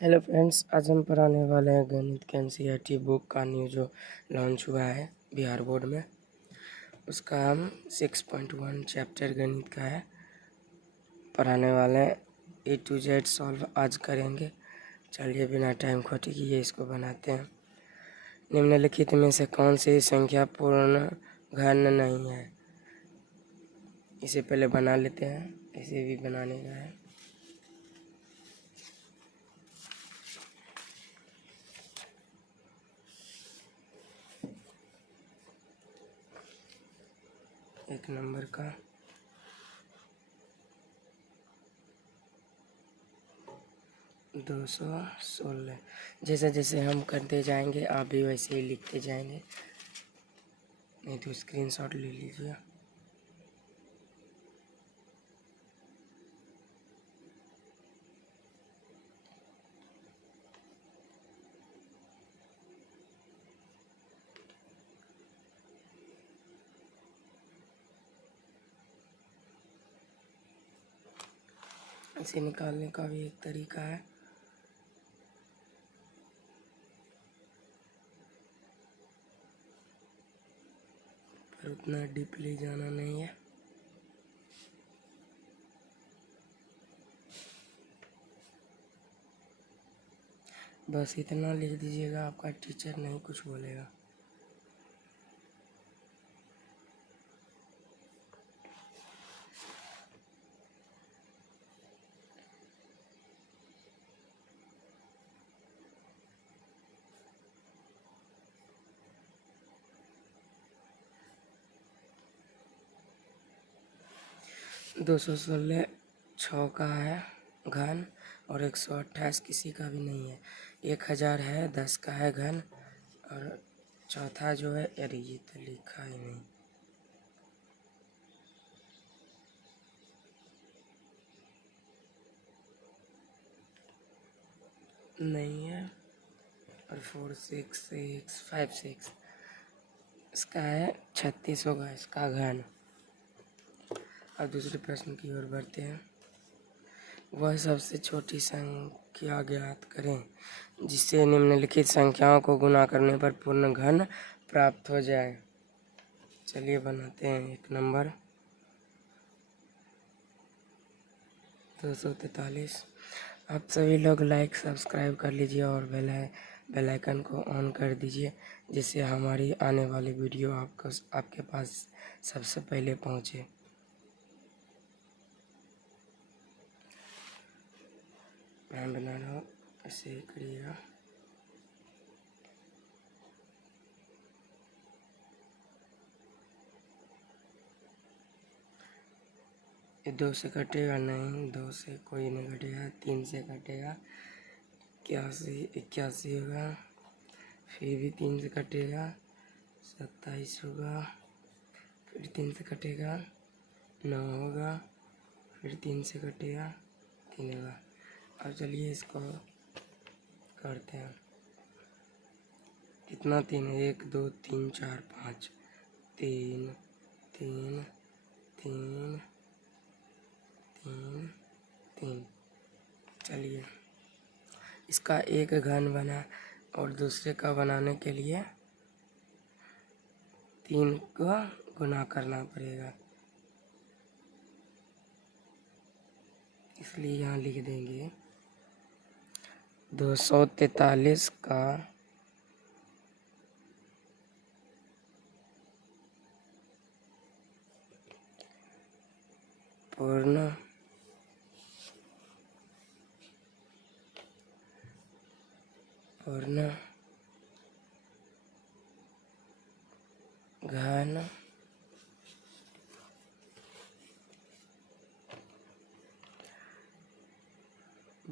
Hello friends, आज हम पढ़ाने वाले हैं गणित के एनसीईआरटी बुक का न्यू जो लॉन्च हुआ है बिहार बोर्ड में। उसका हम 6.1 चैप्टर गणित का है पढ़ाने वाले हैं। A to Z सॉल्व आज करेंगे। चलिए बिना टाइम खोटे किए इसको बनाते हैं। निम्नलिखित में से कौन सी संख्या पूर्ण घन नहीं है? इसे पहले बना लेते हैं। इसे भी बनाने का है। एक नंबर का 216। जैसे जैसे हम करते जाएंगे आप भी वैसे ही लिखते जाएंगे, नहीं तो स्क्रीनशॉट ले लीजिए। इसे निकालने का भी एक तरीका है। पर उतना डीपली जाना नहीं है। बस इतना लिख दीजिएगा, आपका टीचर नहीं कुछ बोलेगा। दो सौ सोलह 6 का है घन, और 128 किसी का भी नहीं है। 1000 है 10 का है घन, और चौथा जो है, अरे ये तो लिखा ही नहीं है। और 46656 इसका है 36 होगा इसका घन। अब दूसरे प्रश्न की ओर बढ़ते हैं। वह सबसे छोटी संख्या ज्ञात करें जिससे निम्नलिखित संख्याओं को गुणा करने पर पूर्ण घन प्राप्त हो जाए। चलिए बनाते हैं। एक नंबर 243। आप सभी लोग लाइक सब्सक्राइब कर लीजिए और बेल आइकन को ऑन कर दीजिए, जिससे हमारी आने वाली वीडियो आपके पास सबसे पहले पहुंचे। मैं बना रहा हूँ, ऐसे ही करिएगा। ये 2 से कटेगा नहीं, 2 से कोई नहीं कटेगा। 3 से कटेगा 81 होगा, फिर भी 3 से कटेगा 27 होगा, फिर 3 से कटेगा 9 होगा, फिर 3 से कटेगा 3 होगा। अब चलिए इसको करते हैं। कितना 3 है? 1 2 3 4 5, 3 3 3 3 3। चलिए इसका एक घन बना, और दूसरे का बनाने के लिए 3 का गुना करना पड़ेगा, इसलिए यहाँ लिख देंगे 243 का पूर्ण घन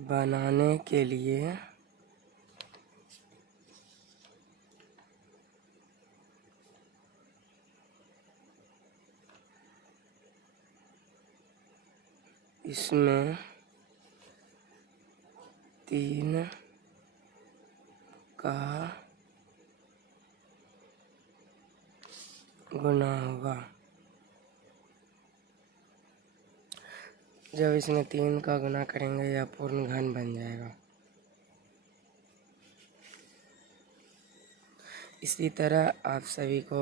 बनाने के लिए इसमें 3 का गुना होगा। जब इसमें 3 का गुना करेंगे यह पूर्ण घन बन जाएगा। इसी तरह आप सभी को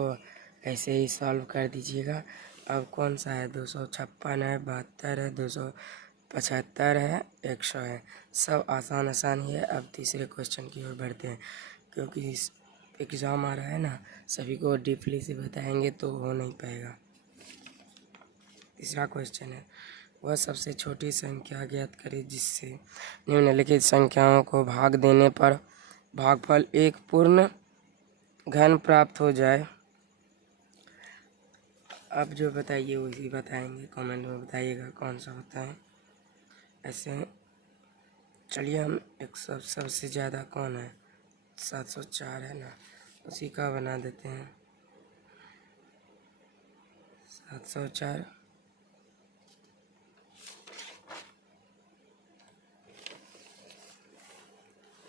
ऐसे ही सॉल्व कर दीजिएगा। अब कौन सा है, 256 है, 72 है, 275 है, 100 है। सब आसान आसान ही है। अब तीसरे क्वेश्चन की ओर बढ़ते हैं, क्योंकि इस एग्ज़ाम आ रहा है ना, सभी को डीपली से बताएंगे तो हो नहीं पाएगा। तीसरा क्वेश्चन है, वह सबसे छोटी संख्या ज्ञात करें जिससे निम्नलिखित संख्याओं को भाग देने पर भागफल एक पूर्ण घन प्राप्त हो जाए। अब जो बताइए उसी बताएंगे, कमेंट में बताइएगा कौन सा बताएं। ऐसे चलिए हम एक सबसे ज़्यादा कौन है, 704 है ना, उसी का बना देते हैं 704।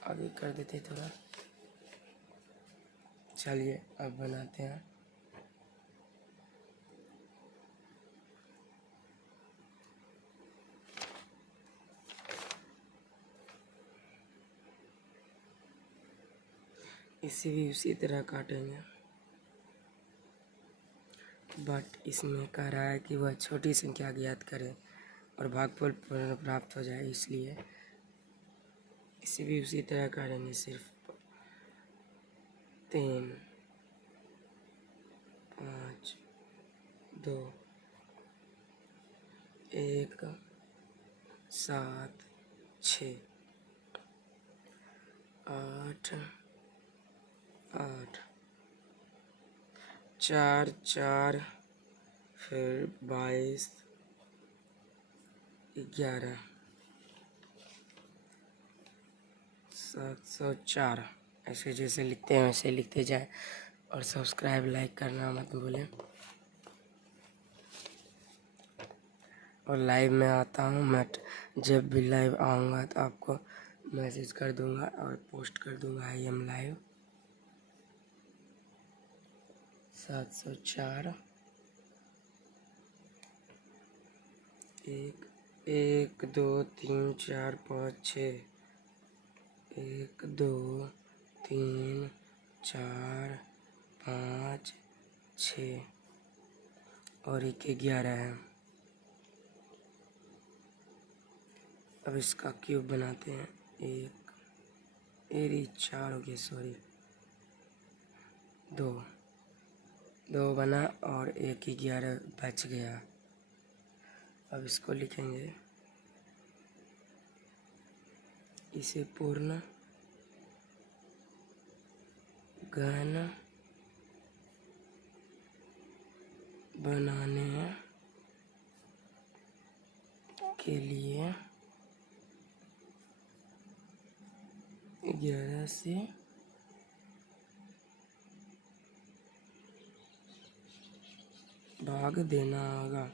आगे कर देते थोड़ा। चलिए अब बनाते हैं। इसे भी उसी तरह काटेंगे, बट इसमें कह रहा है कि वह छोटी संख्या ज्ञात करें और भागफल पूर्ण प्राप्त हो जाए, इसलिए इसे भी उसी तरह करेंगे। सिर्फ 3, 5, 2, 1, 7, 6, 8, 8, 4, 4, फिर 22, 11, 704। ऐसे जैसे लिखते हैं वैसे लिखते जाए, और सब्सक्राइब लाइक करना मत भूलें। और लाइव में आता हूँ मैं, जब भी लाइव आऊँगा तो आपको मैसेज कर दूँगा और पोस्ट कर दूँगा आई एम लाइव। 704, 1 2 3 4 5 6, 1 2 3 4 5 6 और 1 11 है। अब इसका क्यूब बनाते हैं। 4 हो गया, सॉरी, 2 बना और 1 11 बच गया। अब इसको लिखेंगे, इसे पूर्ण घन बनाने के लिए 11 से भाग देना होगा।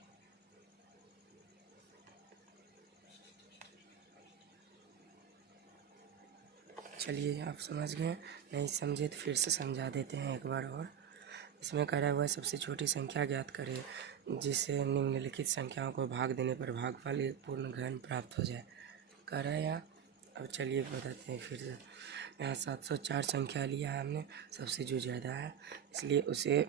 चलिए आप समझ गए, नहीं समझे तो फिर से समझा देते हैं एक बार और। इसमें कह रहा है वह सबसे छोटी संख्या ज्ञात करें जिसे निम्नलिखित संख्याओं को भाग देने पर भागफल एक पूर्ण घन प्राप्त हो जाए, कह रहा है यहाँ। अब चलिए बताते हैं फिर से। यहाँ 704 संख्या लिया है हमने, सबसे जो ज़्यादा है, इसलिए उसे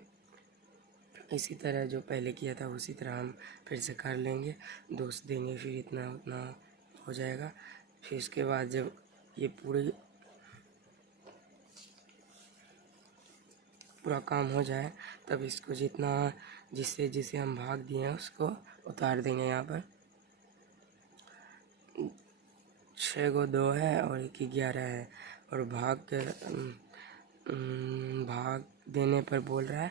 इसी तरह जो पहले किया था उसी तरह हम फिर से कर लेंगे। 2 से देंगे, फिर इतना उतना हो जाएगा। फिर उसके बाद जब ये पूरा काम हो जाए तब इसको जिससे जिसे हम भाग दिए हैं उसको उतार देंगे। यहाँ पर 6 को 2 है और 1 11 है, और भाग देने पर बोल रहा है,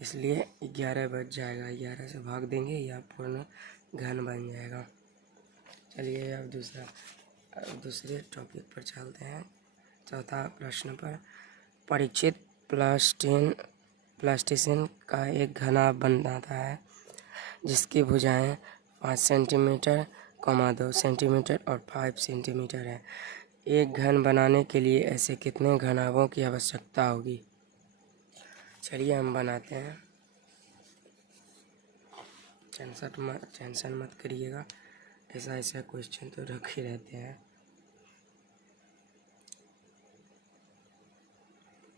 इसलिए 11 बच जाएगा। 11 से भाग देंगे या पूर्ण घन बन जाएगा। चलिए अब दूसरे टॉपिक पर चलते हैं। चौथा प्रश्न पर, परीक्षित प्लास्टिसिन का एक घना बनाता है जिसकी भुजाएं 5 सेंटीमीटर, 2 सेंटीमीटर और 5 सेंटीमीटर है। एक घन बनाने के लिए ऐसे कितने घनाभों की आवश्यकता होगी? चलिए हम बनाते हैं। टेंशन मत करिएगा, ऐसा क्वेश्चन तो रख ही रहते हैं।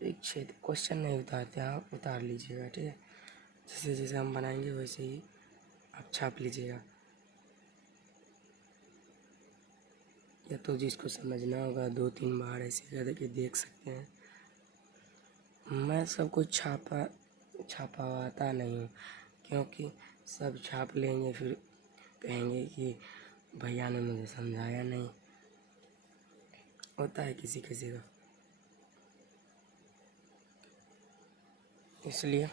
एक छेद क्वेश्चन नहीं उतारते, आप उतार लीजिएगा, ठीक है। जैसे जैसे हम बनाएंगे वैसे ही आप छाप लीजिएगा, या तो जिसको समझना होगा 2-3 बार ऐसे करके देख सकते हैं। मैं सब कुछ छापाता नहीं हूँ, क्योंकि सब छाप लेंगे फिर कहेंगे कि भैया ने मुझे समझाया नहीं, होता है किसी किसी का, इसलिए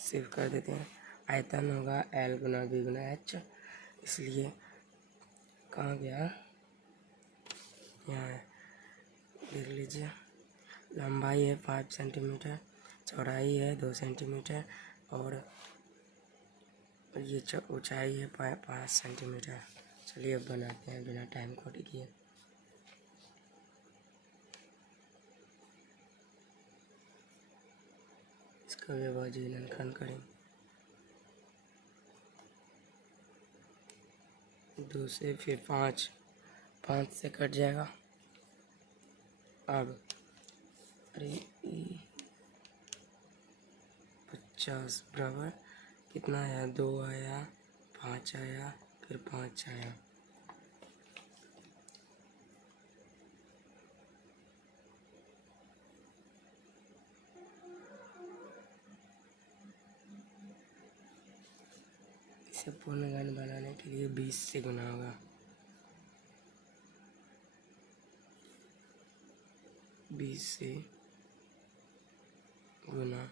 सेव कर देते हैं। आयतन होगा L गुना B गुना H, इसलिए कहाँ गया, यहाँ है, देख लीजिए। लंबाई है 5 सेंटीमीटर, चौड़ाई है 2 सेंटीमीटर, और ये ऊंचाई है 5 सेंटीमीटर। चलिए अब बनाते हैं बिना टाइम को किए। इसका विभाजन करेंगे 2 से, फिर 5 से कट जाएगा। अब अरे 50 बराबर कितना आया, 2 आया, 5 आया, फिर 5 आया। इसे पूर्ण घन बनाने के लिए 20 से गुना होगा, 20 से गुना।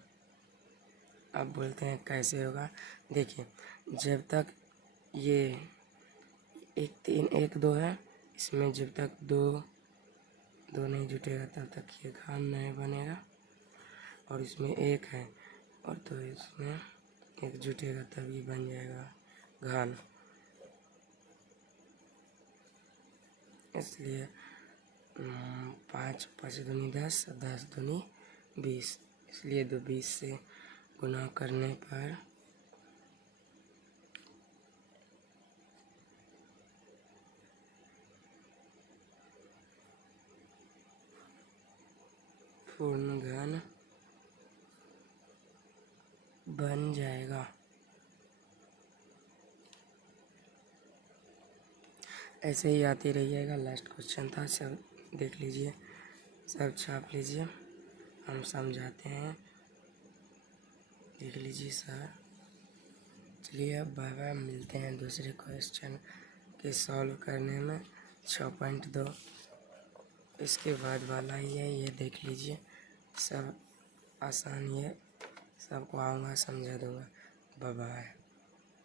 अब बोलते हैं कैसे होगा, देखिए। जब तक ये 1 3 1 2 है, इसमें जब तक दो नहीं जुटेगा तब तक ये घन नहीं बनेगा, और इसमें 1 है और तो इसमें 1 जुटेगा तब ये बन जाएगा घन। इसलिए 5 5 दूनी 10, 10 दूनी 20, इसलिए 20 से गुना करने पर पूर्ण घन बन जाएगा। ऐसे ही आती रहिएगा। लास्ट क्वेश्चन था, सब देख लीजिए, सब छाप लीजिए, हम समझाते हैं, देख लीजिए सर। चलिए अब बाय बाय, मिलते हैं दूसरे क्वेश्चन के सॉल्व करने में। 6.2 इसके बाद वाला ही है, ये देख लीजिए, सब आसान ही है, सबको आऊँगा समझा दूँगा। Bye bye.